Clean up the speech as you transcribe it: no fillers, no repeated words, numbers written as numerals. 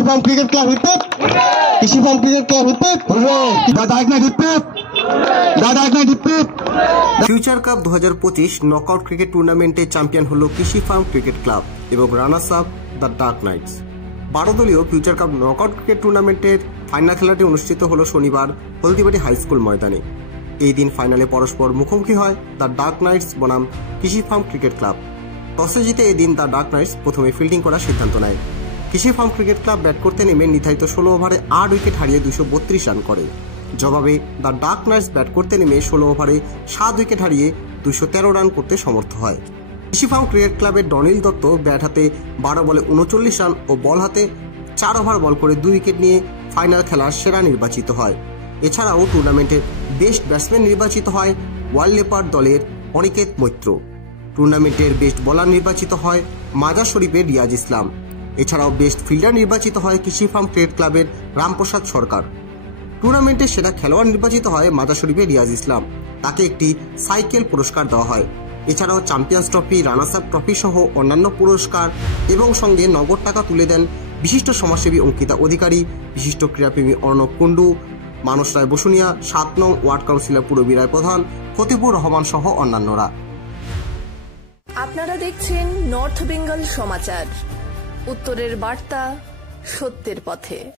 কৃষি farm cricket club হিট্টেপ, কৃষি farm cricket club হিট্টেপ, দাদা এক না হিট্টেপ, দাদা এক না হিট্টেপ। ফিউচার কাপ 2025 নকআউট ক্রিকেট টুর্নামেন্টে চ্যাম্পিয়ন হলো কৃষি ফার্ম ক্রিকেট ক্লাব এবং runners up the dark knights. 12 দলীয় ফিউচার কাপ নকআউট ক্রিকেট টুর্নামেন্টের ফাইনাল খেলাটি অনুষ্ঠিত হলো শনিবার হলদিবাড়ি হাই স্কুল ময়দানে। এই দিন ফাইনালে পরস্পর মুখোমুখি হয় দ্য ডার্ক নাইটস বনাম কৃষি ফার্ম ক্রিকেট ক্লাব। টসে জিতে এদিন দ্য ডার্ক নাইটস প্রথমে ফিল্ডিং করার সিদ্ধান্ত নেয়। কৃষি ফার্ম ক্রিকেট ক্লাব ব্যাট করতে নেমে নির্ধারিত 16 ওভারে 8 উইকেট হারিয়ে 232 রান করে। জবাবে দ্য ডার্ক নাইটস ব্যাট করতে নেমে 16 ওভারে 7 উইকেট হারিয়ে 213 রান করতে সমর্থ হয়। কৃষি ফার্ম ক্রিকেট ক্লাবের ডনিল দত্ত ব্যাট হাতে 12 বলে 39 রান ও বল হাতে 4 ওভার বল করে 2 উইকেট নিয়ে ফাইনাল খেলার সেরা নির্বাচিত হয়। এছাড়াও টুর্নামেন্টের বেস্ট ব্যাটসম্যান নির্বাচিত হয় ওয়াইল্ড লেপার্ড দলের অনিকেত মৈত্র। টুর্নামেন্টের বেস্ট বোলার নির্বাচিত হয় মাজার শরীফের রিয়াজ ইসলাম। এছাড়াও বেস্ট ফিল্ডার নির্বাচিত হয় কৃষি ফার্ম ক্রিকেট ক্লাবের রামপ্রসাদ সরকার। টুর্নামেন্টের সেরা খেলোয়াড় নির্বাচিত হয় মাজার শরীফের রিয়াজ ইসলাম, তাকে একটি সাইকেল পুরস্কার দেওয়া হয়। এছাড়াও champions trophy, runners up trophy সহ অন্যান্য পুরস্কার এবং সঙ্গে নগদ টাকা তুলে দেন বিশিষ্ট সমাজসেবী অঙ্কিতা অধিকারী, বিশিষ্ট ক্রীড়াপ্রেমী অর্ণব কুণ্ডু, মানস রায় বসুনিয়া, 7 নং ওয়ার্ড কাউন্সিলর পূরবী রায় প্রধান, ফতিপুর রহমান সহ অন্যান্যরা। আপনারা দেখছেন নর্থ বেঙ্গল সমাচার, উত্তরের বার্তা, সত্যের পথে।